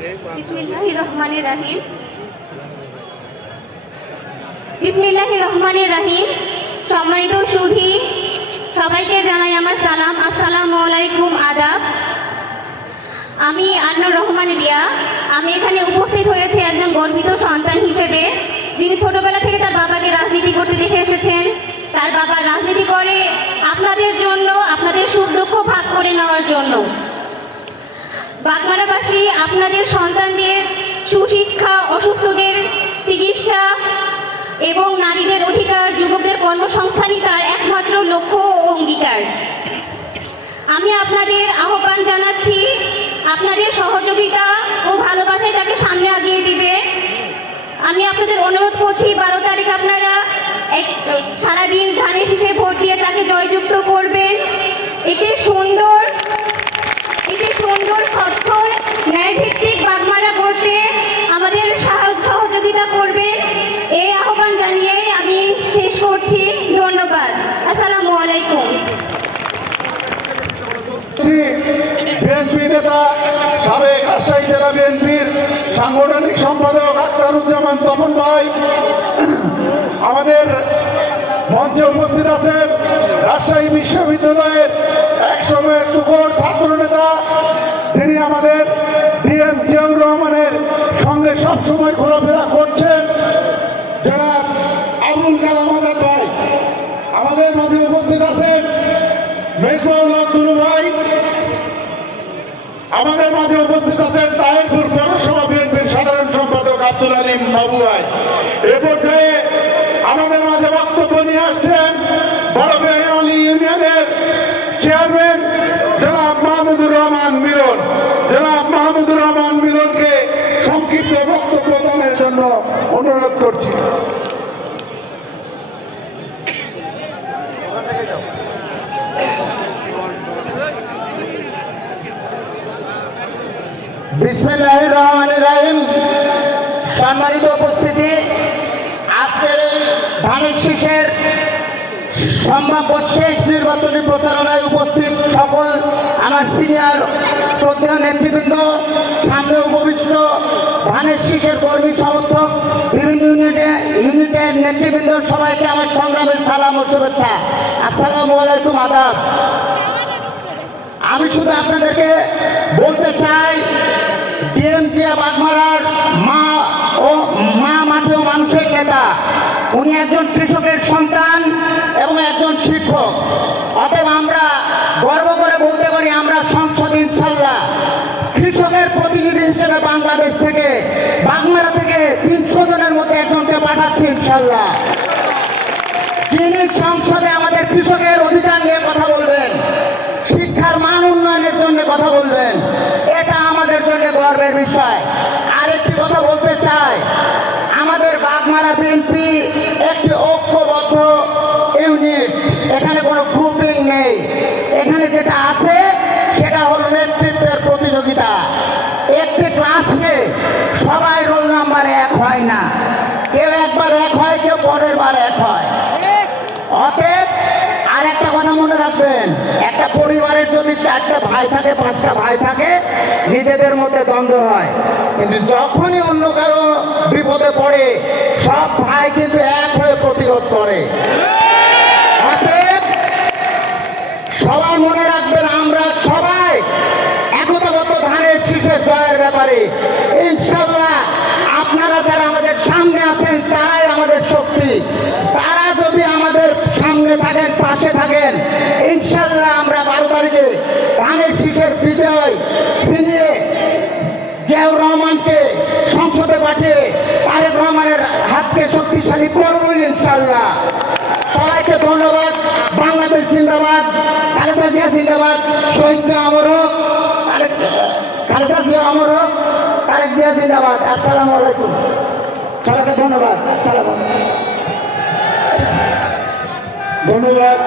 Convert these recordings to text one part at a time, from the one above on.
বিসমিল্লাহির রহমানির রহিম। বিসমিল্লাহির রহমানির রহিম। সম্মানিত সুধী, সবাইকে জানাই আমার সালাম। আসসালামু আলাইকুম, আদাব। আমি আন্নুর রহমান রিয়া। আমি এখানে উপস্থিত হয়েছি একজন গর্বিত সন্তান হিসেবে, যিনি ছোটবেলা থেকে তার বাবাকে রাজনীতি করতে দেখে এসেছেন। তার বাবা রাজনীতি করে আপনাদের জন্য, আপনাদের সুখ দুঃখ ভাগ করে নেওয়ার জন্য। বাগমারাবাসী আপনাদের সন্তানদের সুশিক্ষা, অসুস্থদের চিকিৎসা এবং নারীদের অধিকার, যুবকদের কর্মসংস্থানই তার একমাত্র লক্ষ্য ও অঙ্গীকার। আমি আপনাদের আহ্বান জানাচ্ছি, আপনাদের সহযোগিতা ও ভালোবাসায় তাকে সামনে আগিয়ে দিবে। আমি আপনাদের অনুরোধ করছি, 12 তারিখ আপনারা সারাদিন ধানের শীষে ভোট দিয়ে তাকে জয়যুক্ত করবেন। এতে সুন্দর স্বচ্ছ ন্যায়ভিত্তিক বাগমারা করতে আমাদের সহযোগিতা করবে। এই আহ্বান জানিয়ে আমি শেষ করছি। ধন্যবাদ। আসসালামু আলাইকুম। বিএনপি নেতা, সাবেক রাজশাহী জেলা বিএনপির সাংগঠনিক সম্পাদক আখতারুজ্জামান তপন ভাই আমাদের মঞ্চে উপস্থিত আছেন। রাজশাহী বিশ্ববিদ্যালয়ের একসময় তুখোর ছাত্র নেতা, যিনি আমাদের ডিএম জিয়াউর রহমানের সঙ্গে সবসময় ঘোরাফেরা করছেন, জনাব আবুল কালাম আজাদ ভাই আমাদের মাঝে উপস্থিত আছেন। মেজবাউল হক দুলু ভাই আমাদের মাঝে উপস্থিত আছেন। তাহিরপুর পৌরসভা বিএনপির সাধারণ সম্পাদক আব্দুল আলিম বাবু ভাই। এ পর্যায়ে আমাদের মাঝে বক্তব্য নিয়ে আসছেন বড় বেহালি ইউনিয়নের চেয়ারম্যান জনাব মাহমুদুর রহমান মিলন। জনাব মাহমুদুর রহমান মিলনকে সংক্ষিপ্ত বক্তব্য দানের জন্য অনুরোধ করছি। বিসমিল্লাহির রহমানির রহিম। সম্মানিত উপস্থিতি, আজকের এই ধানের শীষের সম্ভাব্য শেষ নির্বাচনী প্রচারণায় উপস্থিত সকল আমার সিনিয়র শ্রদ্ধেয় নেতৃবৃন্দ, সামনে উপবিষ্ট ধানের শীষের কর্মী সমর্থক, বিভিন্ন ইউনিটের নেতৃবৃন্দ, সবাইকে আমার সংগ্রামের সালাম ও শুভেচ্ছা। আসসালামু আলাইকুম, আদাব। আমি শুধু আপনাদেরকে বলতে চাই, ডিএম জিয়া বাগমারার মা মাটি ও মানুষের নেতা। উনি একজন কৃষকের সন্তান এবং একজন শিক্ষক। অতএব আমরা গর্ব করে বলতে পারি, আমরা সংসদ ইনশাল্লাহ কৃষকের প্রতিনিধি হিসেবে বাংলাদেশ থেকে, বাগমারা থেকে 300 জনের মধ্যে একজনকে পাঠাচ্ছি ইনশাল্লাহ, যিনি সংসদে আমাদের কৃষকের অধিকার নিয়ে কথা বলবেন, শিক্ষার মান উন্নয়নের জন্য কথা বলবেন। এটা আমাদের জন্য গর্বের বিষয়। আরেকটি কথা বলতে চাই, আমাদের বাগমারা বিএনপি একটি ঐক্যবদ্ধ ইউনিট। এখানে কোনো গ্রুপিং নেই। এখানে যেটা আছে সেটা হল নেতৃত্বের প্রতিযোগিতা। একটি ক্লাসে সবাই রোল নাম্বার 1 হয় না, কেউ একবার 1 হয়, কেউ পরের বার 1 হয়। অতএব আর একটা কথা মনে রাখবেন, একটা পরিবারের যদি 4টা ভাই থাকে, 5টা ভাই থাকে, নিজেদের মধ্যে দ্বন্দ্ব হয়, কিন্তু যখনই অন্য কারো বিপদে পড়ে সব ভাই কিন্তু এক হয়ে প্রতিরোধ করে। অতএব সবাই মনে রাখবেন, আমরা সবাই একতাবদ্ধ ধানের শীষের জয়ের ব্যাপারে। ইনশাল্লাহ আপনারা যারা আমাদের সামনে আছেন তারাই আমাদের শক্তি। তারা যদি আমাদের সামনে থাকেন, পাশে থাকেন, ইনশাল্লাহ আমরা 12 তারিখে ধানের শীষের বিজয় ছিনিয়ে জিয়াউর রহমানকে সংসদে পাঠিয়ে তারেক রহমানের হাতকে শক্তিশালী করব ইনশাল্লাহ। সবাইকে ধন্যবাদ। বাংলাদেশ জিন্দাবাদ, খালেদা জিয়া জিন্দাবাদ, শহীদ জিয়া অমর হোক, খালেদা জিয়া অমর হোক, তারেক জিয়া জিন্দাবাদ। আসসালামু আলাইকুম, সবাইকে ধন্যবাদ। আসসালামু আলাইকুম। ধন্যবাদ।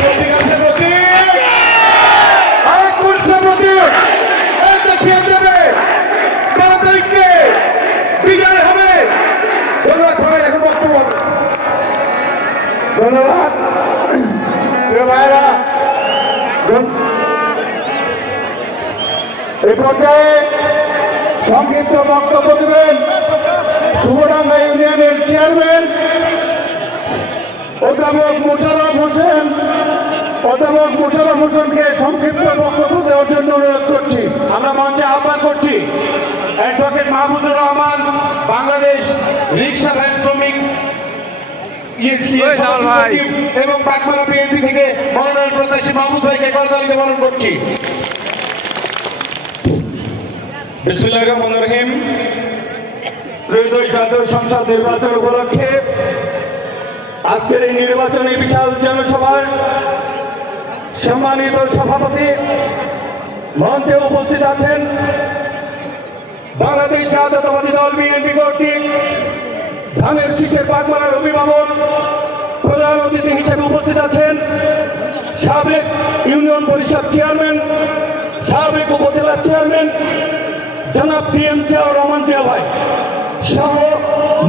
প্রতীক আছে, প্রতীক, আর কোন প্রতীক দেখিয়ে দেবে। এ পর্যায়ে সংক্ষিপ্ত বক্তব্য দেবেন শুভডাঙ্গা ইউনিয়নের চেয়ারম্যান অধ্যাপক মোশাররফ হোসেনকে সংক্ষিপ্ত বক্তব্য দেওয়ার জন্য অনুরোধ করছি। আমরা মঞ্চে আহ্বান করছি advocate Mahmudur Rahman, Bangladesh rickshaw van শ্রমিক সচিব এবং বাগমারা বিএনপি থেকে মনোনয়ন প্রত্যাশী মাহমুদ ভাইকে করতালিতে বরণ করছি। বিসমিল্লাহির রহমানির রহিম। ত্রয়োদশ জাতীয় সংসদ নির্বাচন উপলক্ষে আজকের এই নির্বাচনী বিশাল জনসভার সম্মানিত সভাপতি মঞ্চে উপস্থিত আছেন বাংলাদেশ জাতীয়তাবাদী দল বিএনপি কর্তৃক ধানের শীষের বাগমারার অভিভাবক প্রধান অতিথি হিসেবে উপস্থিত আছেন সাবেক ইউনিয়ন পরিষদ চেয়ারম্যান, সাবেক উপজেলা চেয়ারম্যান জনাব PM জিয়াউর রহমান জিয়া ভাই সহ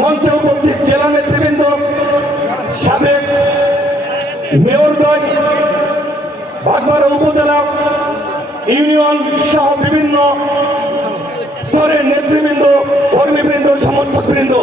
মঞ্চে উপস্থিত জেলা নেতৃবৃন্দ, সাবেক মেয়রগঞ্জ, বাগমারা উপজেলা, ইউনিয়ন সহ বিভিন্ন স্তরের নেতৃবৃন্দ, কর্মীবৃন্দ, সমর্থকবৃন্দ,